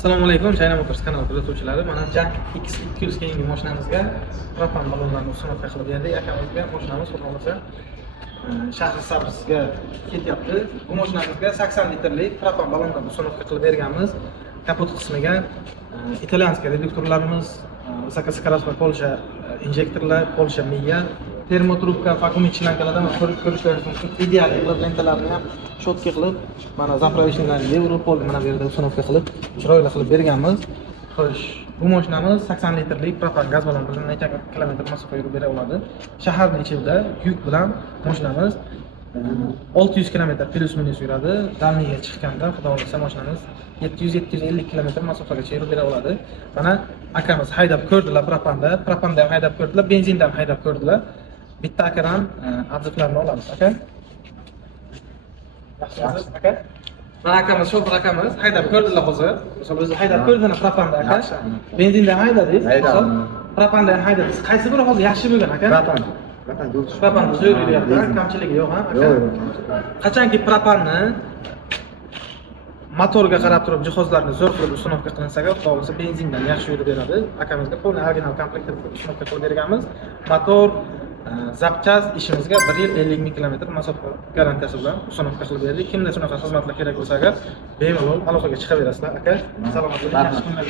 Assalomu alaykum, China Motors kanali kuzatuvchilari. Mana Jack X200 keyingi mashinamizga propan ballonlarni uстановка qilib berdik. Akamizga mashinamiz xudo xolasa Shahrisabzga ketyapti. Bu mashinamizga 80 litrlik propan ballonlarni uстановка qilib berganmiz. Kapot qismiga italyanskiy reduktorlarimiz, высокоскоростной Polsha injektorlar, Polsha miya, termotrubka, vakuum chilankalardan ko'rishlaringiz mumkin. Ideal qilib lentalarni ham shotga qilib, mana zapravishnilar Europol mana bu yerda uстановка qilib, chiroyli qilib berganmiz. Xo'sh, bu mashinamiz 80 litrlik propan gaz ballon bilan necha kilometr masofa yurib bera oladi. Shaharning ichida yuk bilan mashinamiz 600 km plus minus yuradi. Damiga chiqqanda xudo xolasa mashinamiz 700-750 km masofagacha yurib bera oladi. Mana akamiz haydab ko'rdilar propanda ham haydab ko'rdilar, benzinda ham haydab ko'rdilar. Bitta akadan отзывlarni olamiz, aka. Yaxshimisiz, aka? Mana akamiz, shofer akamiz haydab ko'rdilar hozir. Misol o'zi haydab ko'rdini propanda aka. Benzinda ham haydadingiz. Misol propanda ham haydadingiz. Qaysi biri hozir yaxshi bo'lgan aka? Propan zo'r yuryapti, kamchiligi yo'q ha aka. Qachonki propanni motorga qarab turib jihozlarni zo'r qilib uстановка qilinsa-ga, xudo xolasa benzindan yaxshi yurib beradi. Akamizga polni original komplektda uстановка qilib berganmiz. Motor zapchast ishimizga 1 yil 50 ming kilometr masofa garantiyasi bilan uстановка qilib berdik. Kimda shunaqa xizmatlar kerak bo'lsa-ga, bemalol aloqaga chiqaverasizlar aka. Salomat bo'ling, yaxshi kunlar.